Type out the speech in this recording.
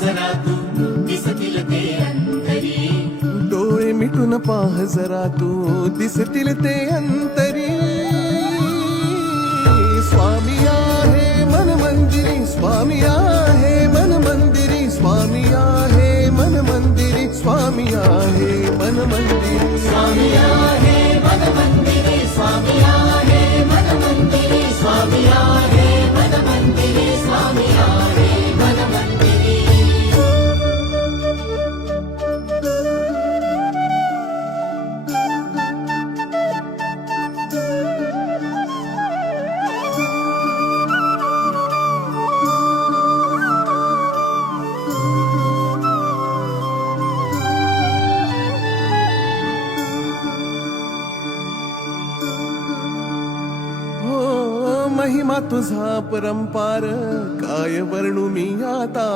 जरा तू दिसतील ते अंतरी डोळे मिटून पाह जरा तू दिसतील ते अंतरी स्वामी आहे मन मंदिरी स्वामी आहे मन मंदिरी स्वामी आहे मन मंदिरी स्वामी आहे मन मंदिरी स्वामी आहे मन मंदिरी स्वामी आहे मन मंदिरी स्वामी आहे मन मंदिरी स्वामी आहे मन मंदिरी महिमा तुझा परंपार काय वर्णू मी आता